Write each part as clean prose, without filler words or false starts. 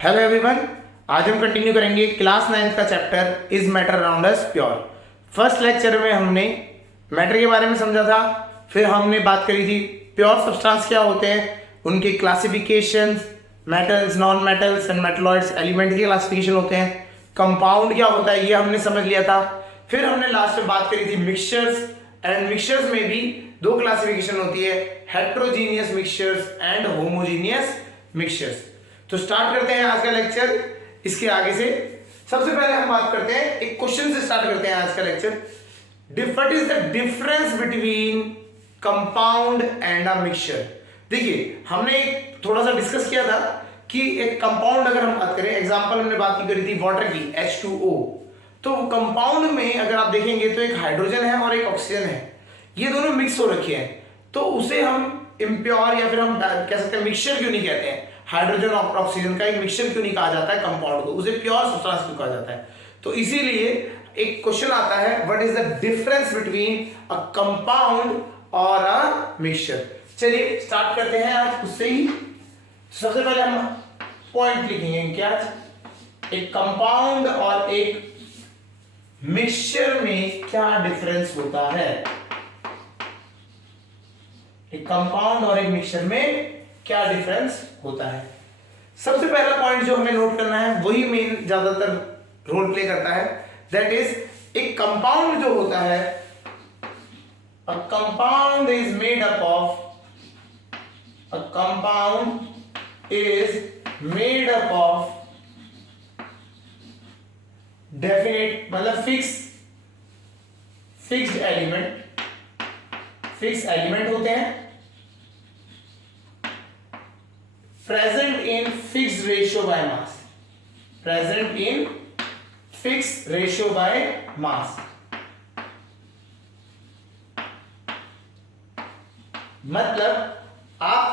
Hello everyone. आज हम continue करेंगे क्लास 9th का chapter is matter around us pure. First lecture में हमने मैटर के बारे में समझा था, फिर हमने बात करी थी प्योर सब्सटेंस क्या होते हैं, उनके classifications, metals, non metals and metalloids, element के क्लासिफिकेशन होते हैं, कंपाउंड क्या होता है ये हमने समझ लिया था। फिर हमने लास्ट में बात करी थी मिक्सचर्स, एंड मिक्सचर्स में भी दो क्लासिफिकेशन होती है, heterogeneous mixtures and homogeneous mixtures. तो स्टार्ट करते हैं आज का लेक्चर। इसके आगे से सबसे पहले हम बात करते हैं, एक क्वेश्चन से स्टार्ट करते हैं आज का lecture. What is the difference between compound and a mixture. देखिए हमने थोड़ा सा डिस्कस किया था कि एक कंपाउंड अगर हम बात करें, एग्जांपल हमने बात की करी थी वाटर की H2O। तो कंपाउंड में अगर आप देखेंगे तो एक हाइड्रोजन है और एक ऑक्सीजन है, ये दोनों मिक्स हो रखे हैं, तो उसे हम इम्प्योर या फिर हम कह सकते हैं मिक्सचर क्यों नहीं कहते हैं। हाइड्रोजन और ऑक्सीजन का एक मिक्सचर क्यों नहीं कहा जाता है कंपाउंड को, उसे प्योर सब्सटेंस क्यों कहा जाता है। तो इसीलिए एक क्वेश्चन आता है, what is the difference between a compound और अ मिक्सचर। चलिए स्टार्ट करते हैं आज उससे ही। सबसे पहले हम पॉइंट लिखेंगे क्या, एक कंपाउंड और एक मिक्सचर में क्या डिफरेंस होता है। एक कंपाउंड और एक मिक्सचर में क्या डिफरेंस होता है। सबसे पहला पॉइंट जो हमें नोट करना है वही मेन ज्यादातर रोल प्ले करता है, दैट इज एक कंपाउंड जो होता है, a compound is made up of, a compound is made up of definite मतलब फिक्स्ड एलिमेंट होते हैं, present in fixed ratio by mass, present in fixed ratio by mass। मतलब आप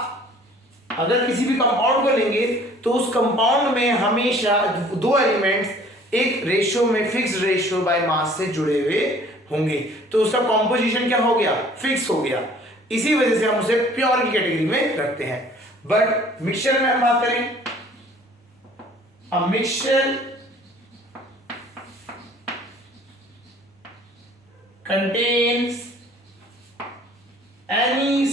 अगर किसी भी कंपाउंड को लेंगे तो उस कंपाउंड में हमेशा दो एलिमेंट्स एक रेशियो में फिक्स्ड रेशियो बाय मास से जुड़े हुए होंगे, तो उसका कॉम्पोजिशन क्या हो गया, फिक्स हो गया। इसी वजह से हम उसे प्योर की कैटेगरी में रखते हैं। बट मिक्सचर में हम बात करें, a mixture contains any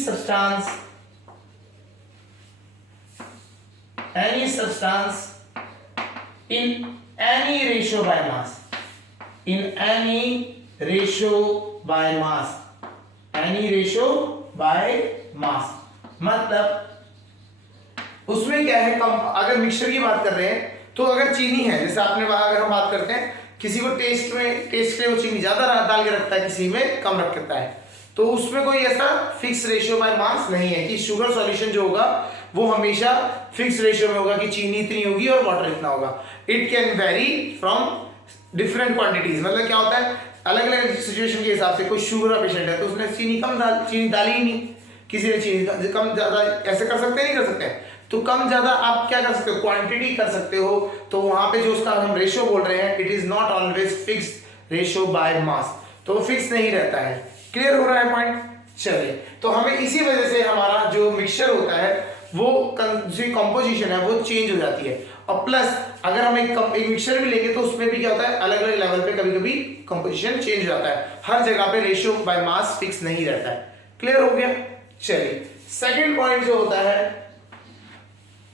substance in any ratio by mass, in any ratio by mass, any ratio by mass। मतलब उसमें क्या है, अगर मिक्सचर की बात कर रहे हैं तो अगर चीनी है, जैसे आपने अगर हम बात करते हैं किसी को टेस्ट के लिए वो चीनी ज्यादा डाल के रखता है, किसी में कम रखता है, तो उसमें कोई ऐसा फिक्स रेशियो बाय मास नहीं है कि शुगर सॉल्यूशन जो होगा वो हमेशा फिक्स रेशियो में होगा कि चीनी इतनी होगी और वाटर इतना होगा। It can very from different quantities. मतलब क्या होता है, अलग अलग सिचुएशन के हिसाब से, कोई शुगर का पेशेंट है तो उसने चीनी डाली ही नहीं, किसी ने चीनी कम ज्यादा ऐसे कर सकते नहीं कर सकते, तो कम ज्यादा आप क्या कर सकते हो, क्वांटिटी कर सकते हो। तो वहां पे जो उसका हम रेशियो बोल रहे हैं, it is not always fixed ratio by mass, तो फिक्स नहीं रहता है। क्लियर हो रहा है पॉइंट। चलिए, तो हमें इसी वजह से हमारा जो मिक्सचर होता है वो जो कंपोजिशन है वो चेंज हो जाती है। और प्लस अगर हम एक मिक्सचर भी लेंगे तो उसमें भी क्या होता है, अलग अलग लेवल पे कभी कभी कंपोजिशन चेंज हो जाता है, हर जगह पे रेशियो बाय मास फिक्स नहीं रहता है। क्लियर हो गया। चलिए सेकेंड पॉइंट जो होता है,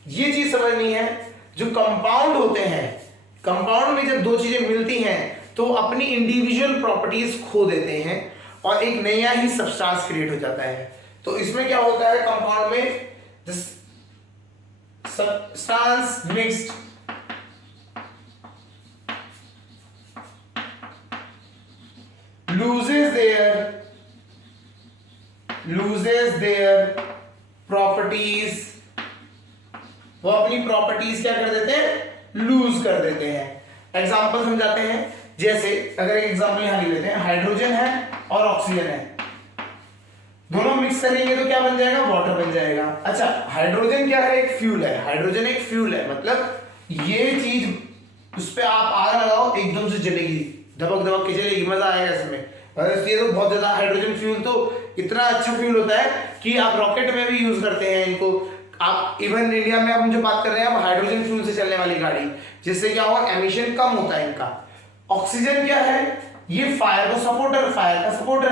ये चीज समझनी है, जो कंपाउंड होते हैं, कंपाउंड में जब दो चीजें मिलती हैं तो अपनी इंडिविजुअल प्रॉपर्टीज खो देते हैं और एक नया ही सब्सटेंस क्रिएट हो जाता है। तो इसमें क्या होता है, कंपाउंड में substance mixed loses their properties, वो अपनी प्रॉपर्टीज क्या कर देते हैं, लूज कर देते हैं। एग्जांपल समझाते हैं, जैसे अगर एक एग्जांपल यहां ले लेते हैं, हाइड्रोजन है और ऑक्सीजन है, दोनों मिक्स करेंगे तो क्या बन जाएगा, वाटर बन जाएगा। अच्छा, हाइड्रोजन क्या है, एक फ्यूल है, हाइड्रोजन एक फ्यूल है, मतलब ये चीज उस पर आप आग लगाओ एकदम से जलेगी, धबक के जलेगी, मजा आएगा इसमें। ये तो बहुत ज्यादा हाइड्रोजन फ्यूल तो इतना अच्छा फ्यूल होता है कि आप रॉकेट में भी यूज करते हैं इनको, आप इवन इंडिया में हम जो बात कर रहे हैं, अब हाइड्रोजन फ्यूल से चलने वाली गाड़ी, जिससे क्या होगा, एमिशन कम होता है इनका। ऑक्सीजन क्या है, ये फायर का सपोर्टर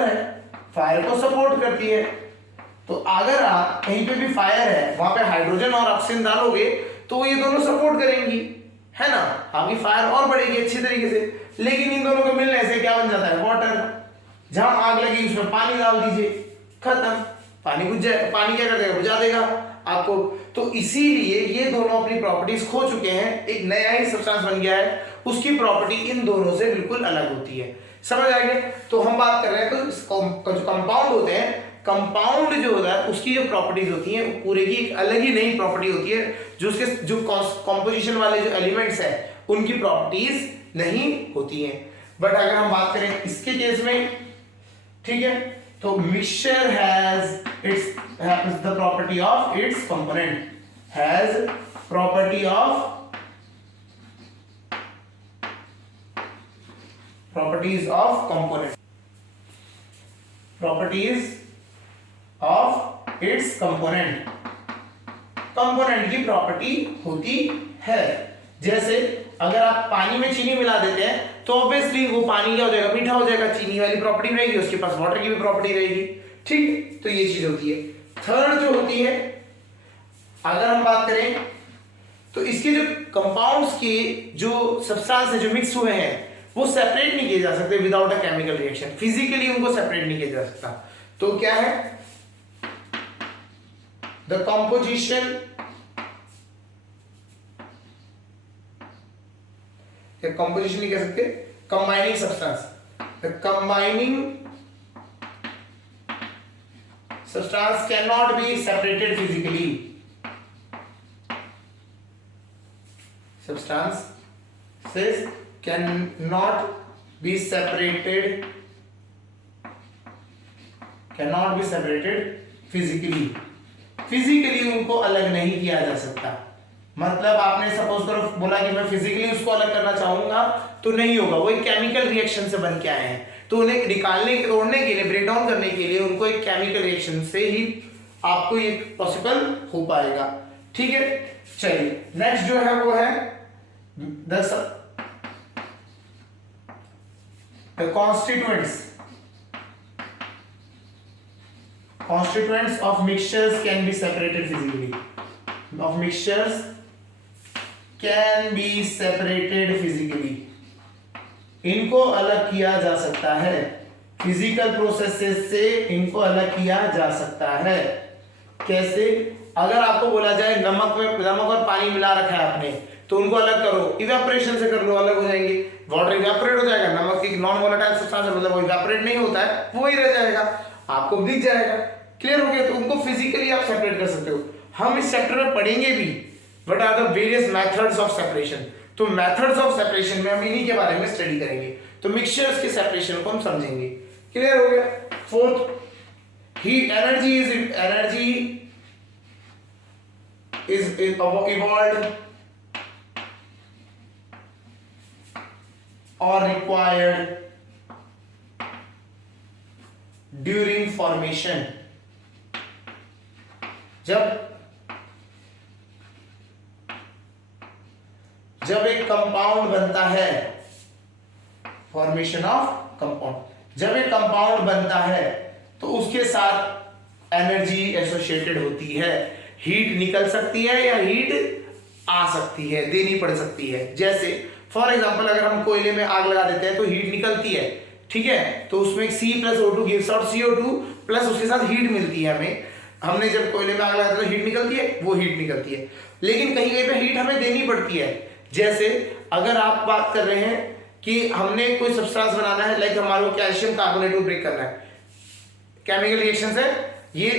है, फायर को सपोर्ट करती है। तो अगर आप कहीं पे भी फायर है, वहां पे हाइड्रोजन और ऑक्सीजन डालोगे तो ये दोनों सपोर्ट करेंगी, है ना, आपकी फायर और बढ़ेगी अच्छी तरीके से। लेकिन इन दोनों के मिलने से क्या बन जाता है, वाटर। जहां आग लगी उसमें पानी डाल दीजिए, खत्म, पानी बुझ जाए, पानी क्या कर देगा, बुझा देगा आपको। तो इसीलिए ये दोनों अपनी प्रॉपर्टीज खो चुके हैं, एक नया ही सब्सटेंस बन गया है, उसकी प्रॉपर्टी इन दोनों से बिल्कुल अलग होती है। समझ आएंगे। तो हम बात कर रहे हैं, तो जो कंपाउंड होते हैं, कंपाउंड जो होता है उसकी जो प्रॉपर्टीज होती हैं वो पूरे की एक अलग ही नई प्रॉपर्टी होती है, जो उसके जो कॉम्पोजिशन वाले जो एलिमेंट्स है उनकी प्रॉपर्टीज नहीं होती हैं। बट अगर हम बात करें इसके केस में, ठीक है, तो mixture has the property of its component, has property of properties of component, properties of its component, component की प्रॉपर्टी होती है। जैसे अगर आप पानी में चीनी मिला देते हैं तो ऑब्वियसली वो पानी क्या हो जाएगा, मीठा हो जाएगा, चीनी वाली प्रॉपर्टी रहेगी, उसके पास वाटर की भी प्रॉपर्टी रहेगी, ठीक। तो ये चीज होती है। थर्ड जो होती है, अगर हम बात करें तो इसके जो कंपाउंड्स के जो सब्सटेंस है जो मिक्स हुए हैं वो सेपरेट नहीं किए जा सकते without a chemical reaction, physically उनको सेपरेट नहीं किया जा सकता। तो क्या है, द कंपोजिशन, कंपोजिशन नहीं कह सकते, combining substance, the combining substance can not be separated physically, substances cannot be separated physically उनको अलग नहीं किया जा सकता। मतलब आपने सपोज करो बोला कि मैं फिजिकली उसको अलग करना चाहूंगा तो नहीं होगा, वो एक केमिकल रिएक्शन से बन के आए हैं, तो उन्हें निकालने तोड़ने के लिए, ब्रेक डाउन करने के लिए उनको एक केमिकल रिएक्शन से ही आपको ये पॉसिबल हो पाएगा, ठीक है। चलिए नेक्स्ट जो है वो है the constituents of mixtures can be separated physically, इनको अलग किया जा सकता है, फिजिकल प्रोसेसेस से इनको अलग किया जा सकता है। कैसे, अगर आपको बोला जाए नमक और पानी मिला रखा है आपने तो उनको अलग करो, इवेपोरेशन से कर लो, अलग हो जाएंगे, वाटर इवेपोरेट हो जाएगा, नमक एक नॉन वोलेटाइल सब्सटेंस है, मतलब वो इवेपोरेट नहीं होता है, वो ही रह जाएगा, आपको दिख जाएगा। क्लियर हो गया। तो उनको फिजिकली आप सेपरेट कर सकते हो। हम इस चैप्टर में पढ़ेंगे भी what are the various methods of separation, तो मेथड्स ऑफ सेपरेशन में हम इन्हीं के बारे में स्टडी करेंगे, तो मिक्सचर्स के सेपरेशन को हम समझेंगे। क्लियर हो गया। Fourth, heat energy is evolved or required during formation। जब एक कंपाउंड बनता है, फॉर्मेशन ऑफ कंपाउंड, जब एक कंपाउंड बनता है तो उसके साथ एनर्जी एसोसिएटेड होती है, हीट निकल सकती है या हीट आ सकती है, देनी पड़ सकती है। जैसे फॉर एग्जांपल अगर हम कोयले में आग लगा देते हैं तो हीट निकलती है, ठीक है, तो उसमें C+O2 gives out CO2 plus उसके साथ हीट मिलती है हमें। हमने जब कोयले में आग लगाते तो हीट निकलती है, वो हीट निकलती है, लेकिन कहीं कहीं पे हीट हमें देनी पड़ती है। जैसे अगर आप बात कर रहे हैं कि हमने कोई सब्सटेंस बनाना है, लाइक हमारे को कैल्शियम कार्बोनेट को ब्रेक करना है, केमिकल रिएक्शन से ये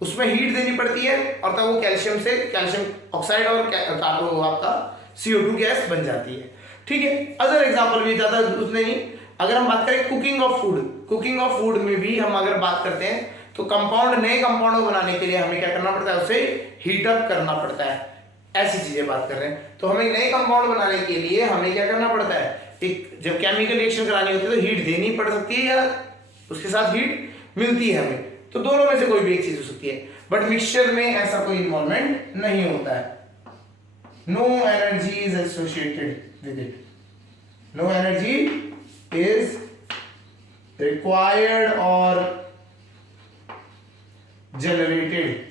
उसमें हीट देनी पड़ती है और तब वो कैल्शियम से कैल्शियम ऑक्साइड और आपका CO2 गैस बन जाती है, ठीक है। अदर एग्जांपल भी ज्यादा उतने नहीं। अगर हम बात करें कुकिंग ऑफ फूड में भी हम अगर बात करते हैं तो कंपाउंड, नए कंपाउंड को बनाने के लिए हमें क्या करना पड़ता है, उसे हीट अप करना पड़ता है। ऐसी चीजें बात कर रहे हैं, तो हमें नए कंपाउंड बनाने के लिए हमें क्या करना पड़ता है, एक जब केमिकल रिएक्शन करानी होती है तो हीट देनी पड़ सकती है या उसके साथ हीट मिलती है हमें, तो दोनों में से कोई भी एक चीज हो सकती है। बट मिक्सचर में ऐसा कोई इन्वॉल्वमेंट नहीं होता है. No energy is associated with it. No energy is required और जनरेटेड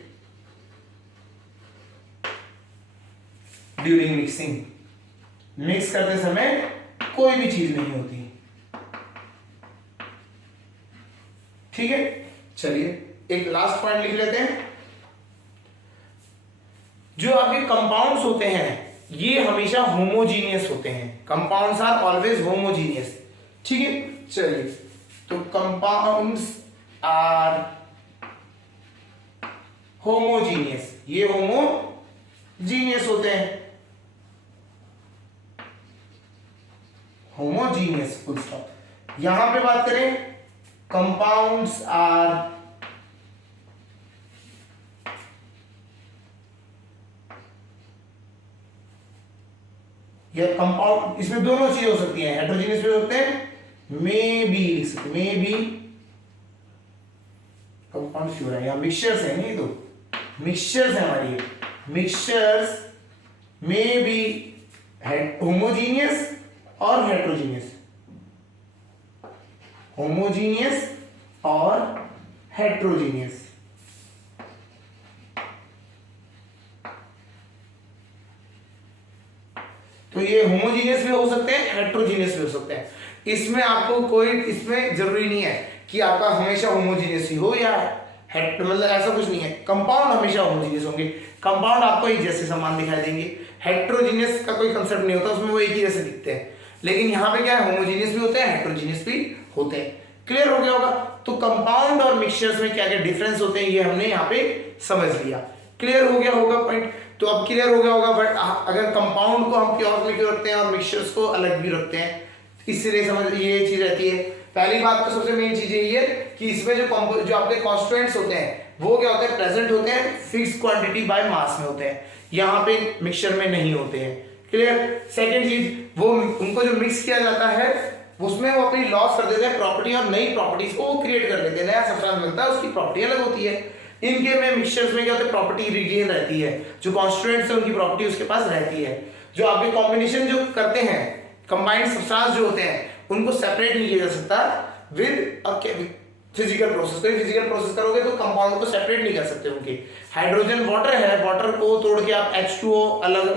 ड्यूरिंग मिक्सिंग. मिक्स करते समय कोई भी चीज नहीं होती. ठीक है, चलिए एक लास्ट पॉइंट लिख लेते हैं. जो आपके कंपाउंड्स होते हैं ये हमेशा होमोजीनियस होते हैं. Compounds are always homogeneous. ठीक है, चलिए तो कंपाउंड्स आर होमोजीनियस. ये होमोजीनियस होते हैं. Homogeneous full stop. यहां पे बात करें कंपाउंड्स आर या कंपाउंड, इसमें दोनों चीजें हो सकती हैं. हेट्रोजीनियस भी हो सकते हैं, मे बी कंपाउंड क्यों है, यहाँ मिक्सचर्स है नहीं, तो मिक्सचर्स है हमारी. मिक्सचर्स मे बी होमोजीनियस और हेट्रोजीनियस. होमोजीनियस और हेट्रोजीनियस. तो ये होमोजीनियस भी हो सकते हैं, हेट्रोजीनियस भी हो सकते हैं. इसमें आपको कोई इसमें जरूरी नहीं है कि आपका हमेशा होमोजीनियस ही हो या मतलब ऐसा कुछ नहीं है. कंपाउंड हमेशा होमोजीनियस होंगे. कंपाउंड आपको एक जैसे समान दिखाई देंगे. हेट्रोजीनियस का कोई कंसेप्ट नहीं होता, उसमें वो एक ही जैसे दिखते हैं. लेकिन यहाँ पे क्या है, होमोजीनियस भी होते हैं, हेट्रोजीनियस भी होते हैं. क्लियर हो गया होगा. तो कंपाउंड और मिक्सचर्स में क्या क्या डिफरेंस होते हैं ये हमने यहाँ पे समझ लिया. क्लियर हो गया होगा पॉइंट. तो अब क्लियर हो गया होगा. बट अगर कंपाउंड को हम प्योर में क्यों रखते हैं और मिक्सचर्स को अलग भी रखते हैं, इसलिए समझ ये चीज रहती है. पहली बात तो सबसे मेन चीज यही है कि इसमें जो आपके कॉन्स्टिट्यूएंट्स होते हैं वो क्या होते हैं, प्रेजेंट होते हैं, फिक्स क्वांटिटी बाय मास में होते हैं. यहाँ पे मिक्सचर में नहीं होते हैं. क्लियर. सेकेंड चीज, वो उनको जो मिक्स किया जाता है उसमें वो अपनी लॉस कर देते हैं प्रॉपर्टी और नई प्रॉपर्टीज को वो क्रिएट कर देते हैं. नया सब्सटेंस मिलता है, उसकी प्रॉपर्टी अलग होती है. इनके में मिक्सचर्स में क्या होता है, प्रॉपर्टी रिटेन रहती है. जो कॉन्स्टिट्यूएंट्स है उनकी प्रॉपर्टी उसके पास रहती है. जो आपके कॉम्बिनेशन जो करते हैं, कंबाइंड सब्सटेंस जो होते हैं उनको सेपरेट नहीं किया जा सकता विद फिजिकल प्रोसेस. कोई फिजिकल प्रोसेस करोगे तो कंपाउंड को सेपरेट नहीं कर सकते. उनके हाइड्रोजन वाटर है, वाटर को तोड़ के आप H2O अलग,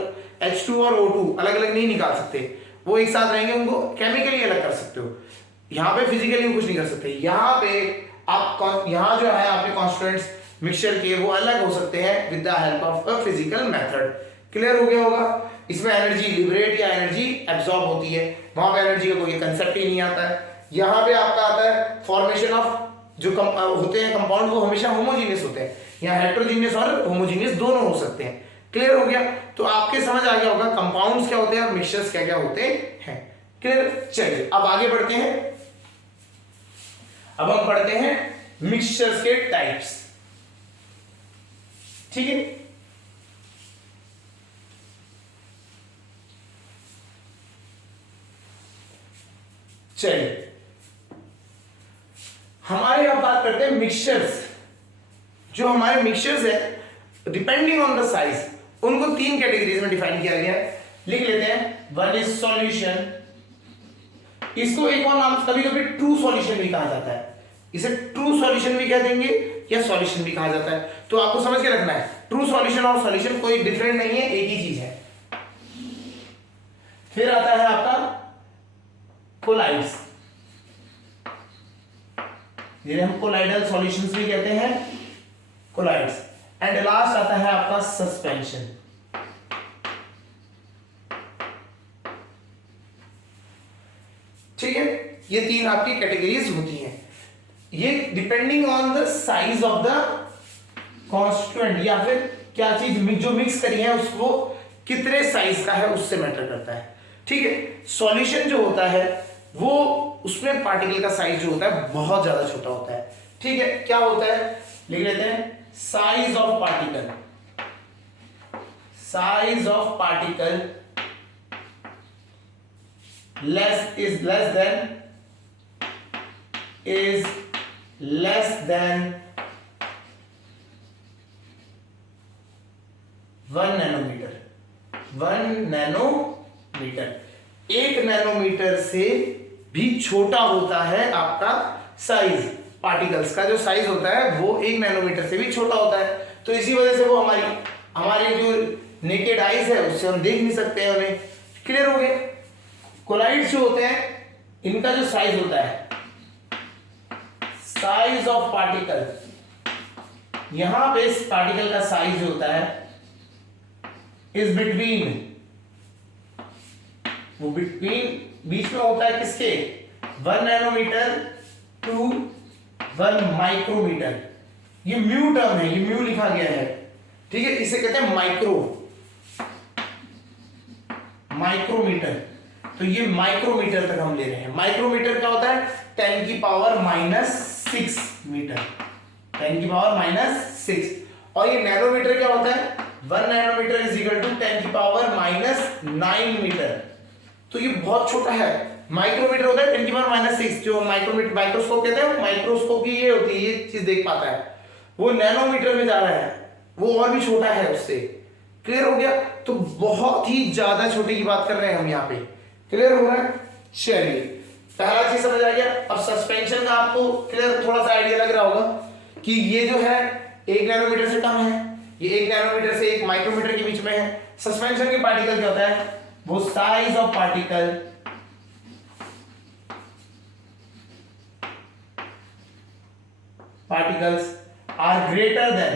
H2 और O2 अलग अलग नहीं निकाल सकते. वो एक साथ रहेंगे, उनको केमिकली अलग कर सकते हो. यहाँ पे फिजिकली कुछ नहीं कर सकते. यहाँ पे आप यहाँ जो है आपके कॉन्स्टिट्यूएंट्स मिक्सचर के वो अलग हो सकते हैं with the help of a physical method. Clear हो गया होगा. इसमें एनर्जी लिबरेट या एनर्जी एब्सॉर्ब होती है. वहां पे एनर्जी का कोई कंसेप्ट ही नहीं आता है. यहाँ पे आपका आता है फॉर्मेशन ऑफ जो होते हैं कंपाउंड, वो हमेशा होमोजीनियस होते हैं. यहाँ हेट्रोजीनियस और होमोजीनियस दोनों हो सकते हैं. क्लियर हो गया. तो आपके समझ आ गया होगा कंपाउंड्स क्या होते हैं और मिक्सचर्स क्या क्या होते हैं. क्लियर. चलिए अब आगे बढ़ते हैं. अब हम पढ़ते हैं मिक्सचर्स के टाइप्स. ठीक है. चलिए हमारे यहां बात करते हैं मिक्सचर्स. जो हमारे मिक्सचर्स है डिपेंडिंग ऑन द साइज, उनको 3 कैटेगरीज में डिफाइन किया गया है. लिख लेते हैं. One is solution. इसको एक और नाम कभी कभी ट्रू सॉल्यूशन भी कहा जाता है. इसे ट्रू सॉल्यूशन भी कह देंगे या सॉल्यूशन भी कहा जाता है. तो आपको समझ के रखना है ट्रू सॉल्यूशन और सॉल्यूशन कोई डिफरेंट नहीं है, एक ही चीज है. फिर आता है आपका कोलाइड्स, जिन्हें हम कोलाइडल सॉल्यूशंस भी कहते हैं, कोलाइड्स. एंड लास्ट आता है आपका सस्पेंशन. ठीक है. ये 3 आपकी कैटेगरीज होती हैं. ये depending on the size of the constituent या फिर क्या चीज जो मिक्स करी है उसको कितने साइज का है उससे मैटर करता है. ठीक है. सॉल्यूशन जो होता है वो उसमें पार्टिकल का साइज जो होता है बहुत ज्यादा छोटा होता है. ठीक है. क्या होता है लिख लेते हैं. Size of particle, size of particle is less than 1 nanometre, 1 nanometre. 1 nanometre से भी छोटा होता है आपका साइज, पार्टिकल्स का जो साइज होता है वो 1 नैनोमीटर से भी छोटा होता है। तो इसी वजह से वो हमारी जो नेकेड आइज है उससे हम देख नहीं सकते हैं उन्हें। क्लियर हो गया? कोलाइड्स जो होते हैं इनका जो साइज होता है, साइज ऑफ पार्टिकल, यहां पे इस पार्टिकल का साइज जो होता है इज बिटवीन, वो बिटवीन बीच में होता है किसके, 1 नैनोमीटर टू 1 माइक्रोमीटर। ये म्यू टर्म है, ये म्यू लिखा गया है, ठीक है, इसे कहते हैं माइक्रोमीटर। तो ये माइक्रोमीटर तक हम ले रहे हैं। माइक्रोमीटर क्या होता है, 10 की पावर -6 मीटर, 10 की पावर -6। और ये नैनोमीटर क्या होता है, 1 नैनोमीटर इज इक्वल टू 10 की पावर -9 मीटर। तो ये बहुत छोटा है। माइक्रोमीटर होता है 10 की पावर -6, जो माइक्रोमीटर माइक्रोस्कोप कहते हैं, माइक्रोस्कोप की ये होती है, ये चीज देख पाता है। वो नैनोमीटर में जा रहा है, वो और भी छोटा है उससे। क्लियर हो गया? तो बहुत ही ज्यादा छोटे की बात कर रहे हैं हम यहाँ पे। क्लियर हो रहा है? चलिए, पहला चीज समझ आ गया। अब सस्पेंशन का आपको क्लियर थोड़ा सा आइडिया लग रहा होगा कि ये जो है 1 नैनोमीटर से कम है, ये 1 नैनोमीटर से 1 माइक्रोमीटर के बीच में है। सस्पेंशन के पार्टिकल क्या होता है, वो size of particles are greater than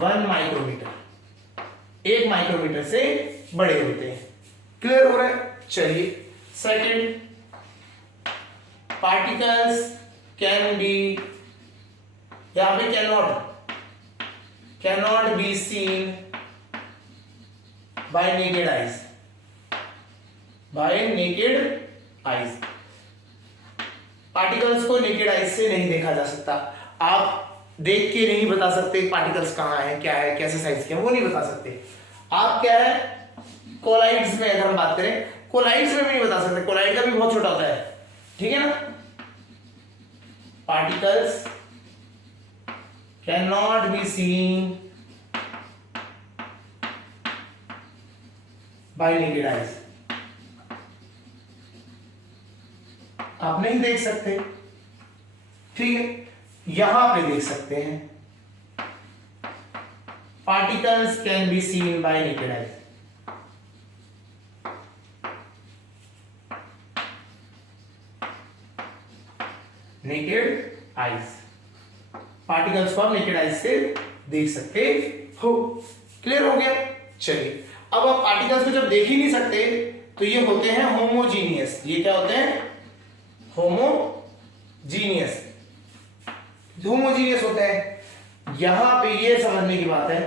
1 micrometre, 1 micrometre से बड़े होते हैं। क्लियर हो रहा है? चलिए, सेकंड, पार्टिकल्स कैन बी, यहां पे cannot be seen by naked eyes, particles को नेकेड आइज से नहीं देखा जा सकता। आप देख के नहीं बता सकते पार्टिकल्स कहाँ है, क्या है, कैसे साइज के हैं, वो नहीं बता सकते आप। क्या है, कोलाइड्स में अगर हम बात करें, कोलाइड्स में भी नहीं बता सकते, कोलाइड का भी बहुत छोटा होता है, ठीक है ना। Particles can not be seen bye naked eyes, आप नहीं देख सकते, ठीक है। यहां पे देख सकते हैं, particles can be seen bye naked eyes. Naked eyes, particles को आप नेकेड आइज से देख सकते हो। क्लियर हो गया? चलिए, अब आप पार्टिकल्स को जब देख ही नहीं सकते तो ये होते हैं होमोजीनियस। ये क्या होते हैं, होमोजीनियस होते हैं। यहां पे ये समझने की बात है,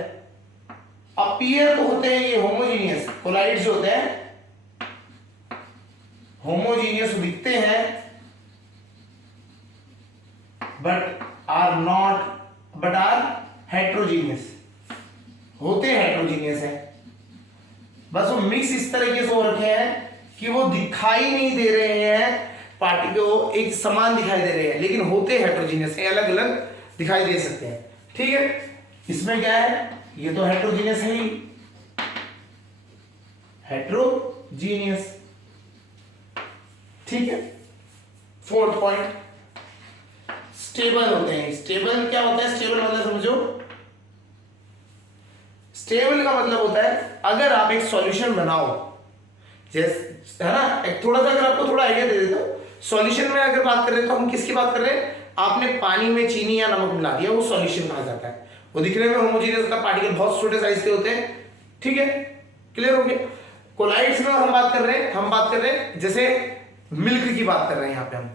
अपीयर तो होते हैं ये होमोजीनियस, कोलाइड्स जो होते हैं होमोजीनियस दिखते हैं, बट आर हेट्रोजीनियस, होते हेट्रोजीनियस है। बस वो मिक्स इस तरीके से हो रखे हैं कि वो दिखाई नहीं दे रहे हैं, पार्टिकल को एक समान दिखाई दे रहे हैं, लेकिन होते हेट्रोजीनियस है, अलग अलग दिखाई दे सकते हैं, ठीक है। इसमें क्या है, ये तो हेट्रोजीनियस है ही, हेट्रोजीनियस, ठीक है। फोर्थ पॉइंट, स्टेबल होते हैं। स्टेबल क्या होता है, स्टेबल मतलब समझो, स्टेबल का मतलब होता है अगर आप एक सॉल्यूशन बनाओ, जैसे है ना, एक थोड़ा सा अगर आपको थोड़ा आइडिया दे देता हूं, सॉल्यूशन में अगर बात कर रहे हैं तो हम किसकी बात कर रहे हैं, आपने पानी में चीनी या नमक मिला दिया, वो सॉल्यूशन कहा जाता है। वो दिखने में होमोजेनियस होता है, पार्टिकल बहुत छोटे साइज के होते हैं, ठीक है। क्लियर हो गया? कोलाइड्स में हम बात कर रहे हैं जैसे मिल्क की बात कर रहे हैं, यहाँ पे हम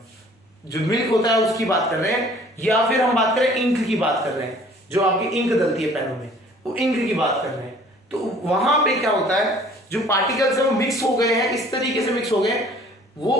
जो मिल्क होता है उसकी बात कर रहे हैं, या फिर हम बात करें इंक की बात कर रहे हैं, जो आपकी इंक डलती है पेनों में, वो इंक की बात कर रहे हैं। तो वहां पे क्या होता है, जो पार्टिकल्स है वो मिक्स हो गए हैं, इस तरीके से मिक्स हो गए, वो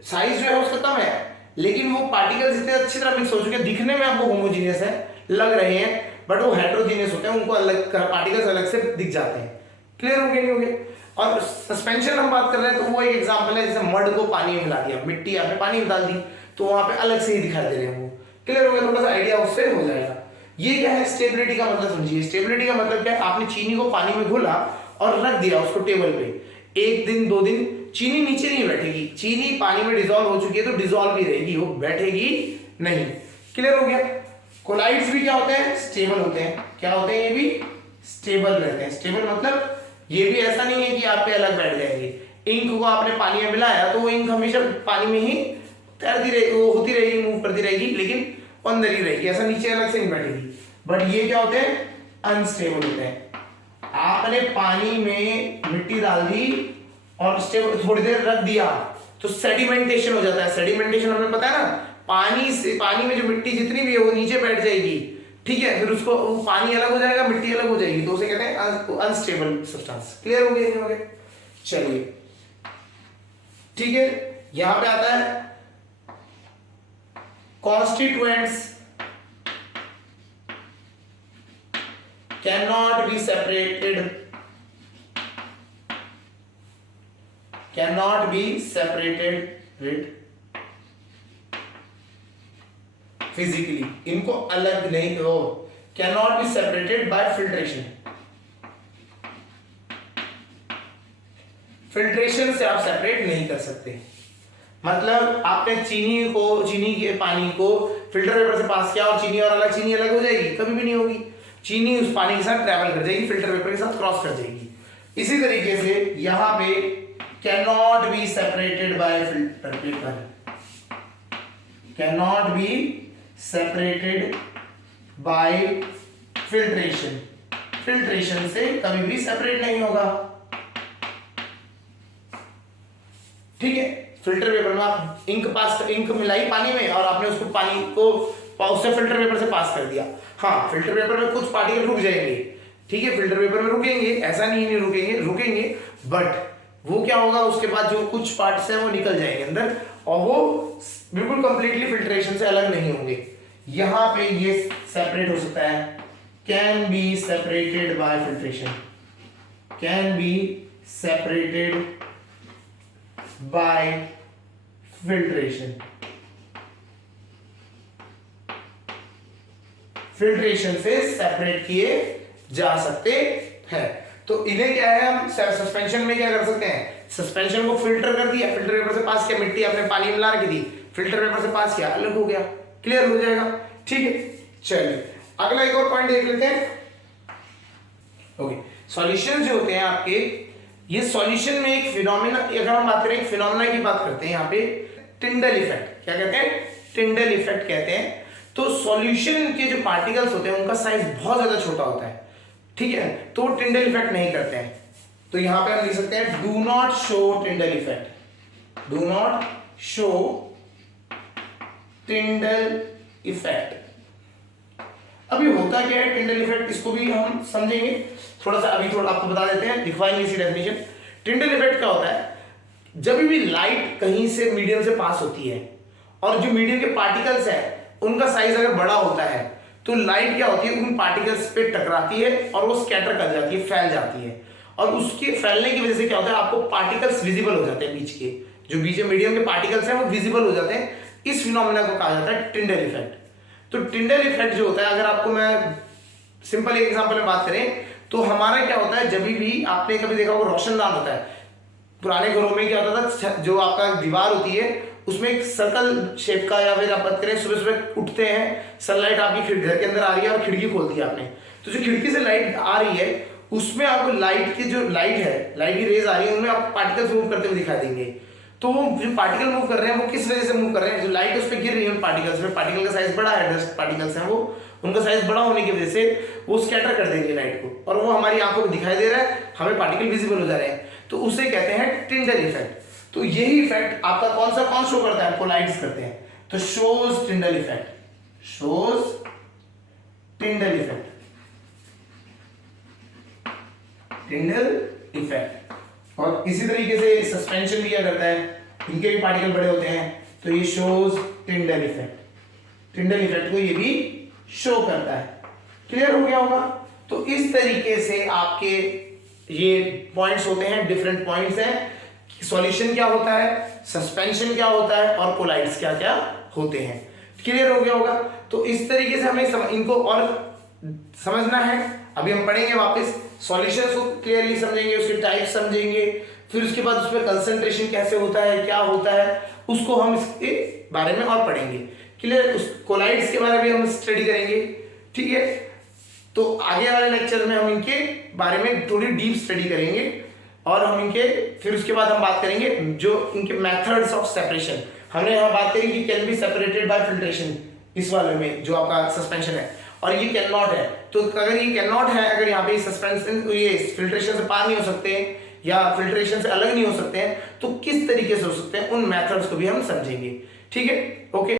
साइज जो है उसका कम है, लेकिन वो पार्टिकल्स इतने अच्छी तरह मिक्स हो चुके हैं, दिखने में आपको होमोजीनियस है लग रहे हैं, बट वो हेट्रोजीनियस होते हैं, उनको अलग पार्टिकल्स अलग से दिख जाते हैं। क्लियर हो गया, नहीं हो गया? और सस्पेंशन हम बात कर रहे हैं तो वो एक एग्जांपल है, जैसे मड को पानी में मिला दिया, मिट्टी आपने पानी में डाल दी, तो वहां पे अलग से ही दिखाई दे रहे हैं वो, क्लियर हो गया, थोड़ा सा आइडिया उससे हो जाएगा। ये क्या है स्टेबिलिटी का मतलब समझिए। स्टेबिलिटी का मतलब क्या है, आपने चीनी को पानी में घोला और रख दिया उसको टेबल पे, 1 दिन 2 दिन चीनी नीचे नहीं बैठेगी, चीनी पानी में डिसॉल्व हो चुकी है तो डिसॉल्व ही रहेगी, वो बैठेगी नहीं। क्लियर हो गया। कोलाइड्स भी क्या होते हैं, स्टेबल होते हैं। क्या होते हैं, ये भी स्टेबल रहते हैं। स्टेबल मतलब ये भी ऐसा नहीं है कि आप पे अलग बैठ जाएंगे। इंक को आपने पानी में मिलाया तो वो इंक हमेशा पानी में ही तैरती रहेगी, वो होती रहेगी, मूव करती रहेगी, लेकिन अंदर ही रहेगी, ऐसा नीचे अलग से नहीं बैठेगी। बट ये क्या होते हैं, अनस्टेबल होते हैं। आपने पानी में मिट्टी डाल दी और स्टेबल थोड़ी देर रख दिया तो सेडिमेंटेशन हो जाता है। सेडिमेंटेशन हमें पता है ना, पानी से, पानी में जो मिट्टी जितनी भी है वो नीचे बैठ जाएगी, ठीक है, फिर उसको वो पानी अलग हो जाएगा, मिट्टी अलग हो जाएगी, तो उसे कहते हैं अनस्टेबल सब्सटेंस। क्लियर हो गया। चलिए ठीक है, यहां पे आता है constituents cannot be separated with physically, इनको अलग नहीं हो, cannot be separated by filtration। Filtration से आप सेपरेट नहीं कर सकते। मतलब आपने चीनी के पानी को फिल्टर पेपर से पास किया और चीनी अलग हो जाएगी, कभी भी नहीं होगी। चीनी उस पानी के साथ ट्रैवल कर जाएगी, फिल्टर पेपर के साथ क्रॉस कर जाएगी। इसी तरीके से यहां पे cannot be separated by filter paper, cannot be separated by filtration, filtration से कभी भी सेपरेट नहीं होगा। ठीक है, फिल्टर पेपर में आप इंक मिलाई पानी में और आपने उसको पानी को उससे फिल्टर पेपर से पास कर दिया। हाँ, फिल्टर पेपर में कुछ पार्टिकल रुक जाएंगे, ठीक है, फिल्टर पेपर में रुकेंगे, ऐसा नहीं रुकेंगे, बट वो क्या होगा, उसके बाद जो कुछ पार्ट्स हैं वो निकल जाएंगे अंदर और वो बिल्कुल कंप्लीटली फिल्ट्रेशन से अलग नहीं होंगे। यहां पे ये सेपरेट हो सकता है, can be separated by filtration, can be separated by filtration, filtration से सेपरेट किए जा सकते हैं। तो इन्हें क्या है, हम सस्पेंशन में क्या कर सकते हैं, सस्पेंशन को फिल्टर कर दिया, फिल्टर पेपर से पास किया, मिट्टी आपने पानी में मिला रखी थी, फिल्टर पेपर से पास किया, अलग हो गया, क्लियर हो जाएगा। ठीक है, चलिए अगला एक और पॉइंट देख लेते हैं। ओके, सॉल्यूशन जो होते हैं आपके, ये सॉल्यूशन में एक फिनोमेना, अगर हम बात करें एक फिनोमेना की बात करते हैं यहाँ पे, टिंडल इफेक्ट। क्या कहते हैं, टिंडल इफेक्ट कहते हैं। तो सॉल्यूशन के जो पार्टिकल्स होते हैं उनका साइज बहुत ज्यादा छोटा होता है, ठीक है, तो वो टिंडल इफेक्ट नहीं करते हैं। तो यहां पे हम लिख सकते हैं do not show Tyndall effect, do not show Tyndall effect. अभी होता क्या है टिंडल इफेक्ट, इसको भी हम समझेंगे थोड़ा सा, अभी थोड़ा आपको बता देते हैं, लिखवाएंगे इसी डेफिनेशन। टिंडल इफेक्ट क्या होता है, जब भी लाइट कहीं से मीडियम से पास होती है और जो मीडियम के पार्टिकल्स है उनका साइज अगर बड़ा होता है तो लाइट क्या होती है, उन पार्टिकल्स पे टकराती है और वो स्कैटर कर जाती है, फैल जाती है, और उसके फैलने की वजह से क्या होता है, आपको पार्टिकल्स विजिबल हो जाते हैं, बीच के जो बीच में मीडियम के पार्टिकल्स हैं वो विजिबल हो जाते हैं। इस फिनोमेना को कहा जाता है टिंडल इफेक्ट। तो टिंडल इफेक्ट जो होता है, अगर आपको मैं सिंपल एक एग्जांपल में बात करें तो हमारा क्या होता है, जब भी आपने कभी देखा होगा रोशनदान होता है, पुराने घरों में क्या होता था, जो आपका दीवार होती है उसमें एक सर्कल शेप का, या फिर आप बात करें सुबह सुबह उठते हैं, सनलाइट आपकी घर के अंदर आ रही है और खिड़की खोल दी आपने, तो जो खिड़की से लाइट आ रही है उसमें आपको लाइट की जो लाइट है, लाइट की रेज आ रही है, उनमें आपको पार्टिकल्स मूव करते हुए दिखाई देंगे। तो वो जो पार्टिकल मूव कर रहे हैं वो किस वजह से मूव कर रहे हैं, जो लाइट उस पर गिर रही है उन पार्टिकल्स में, पार्टिकल का साइज बड़ा है, डस्ट पार्टिकल्स हैं वो, उनका साइज बड़ा होने की वजह से वो स्कैटर कर देंगे लाइट को, और वो हमारी आंखों में दिखाई दे रहा है, हमें पार्टिकल विजिबल हो जा रहे हैं, तो उसे कहते हैं टिंडल इफेक्ट। तो यही इफेक्ट आपका कौन शो करता है, कोलाइड्स करते हैं, तो shows Tyndall effect, shows Tyndall effect, Tyndall effect. और इसी तरीके से सस्पेंशन भी क्या करता है, इनके भी पार्टिकल बड़े होते हैं, तो ये shows Tyndall effect, Tyndall effect को ये भी शो करता है। क्लियर हो गया होगा। तो इस तरीके से आपके ये पॉइंट्स होते हैं, डिफरेंट पॉइंट्स हैं, सॉल्यूशन क्या होता है, सस्पेंशन क्या होता है और कोलाइड्स क्या क्या होते हैं। क्लियर हो गया होगा। तो इस तरीके से हमें इनको और समझना है। अभी हम पढ़ेंगे वापस, सॉल्यूशंस को क्लियरली समझेंगे, उसके टाइप समझेंगे, फिर उसके बाद उसमें कंसंट्रेशन कैसे होता है, क्या होता है, उसको हम इसके बारे में और पढ़ेंगे। क्लियर, उस कोलाइड्स के बारे में हम स्टडी करेंगे। ठीक है, तो आगे वाले लेक्चर में हम इनके बारे में थोड़ी डीप स्टडी करेंगे और हम इनके फिर उसके बाद हम बात करेंगे जो इनके मेथड्स ऑफ सेपरेशन। हमने यहाँ बात करी कि can be separated by filtration, इस वाले में जो आपका सस्पेंशन है, और ये कैन नॉट है। तो अगर ये कैन नॉट है, अगर यहाँ पे सस्पेंशन ये फिल्ट्रेशन से पार नहीं हो सकते हैं या फिल्ट्रेशन से अलग नहीं हो सकते हैं, तो किस तरीके से हो सकते हैं, उन मेथड्स को भी हम समझेंगे। ठीक है, ओके।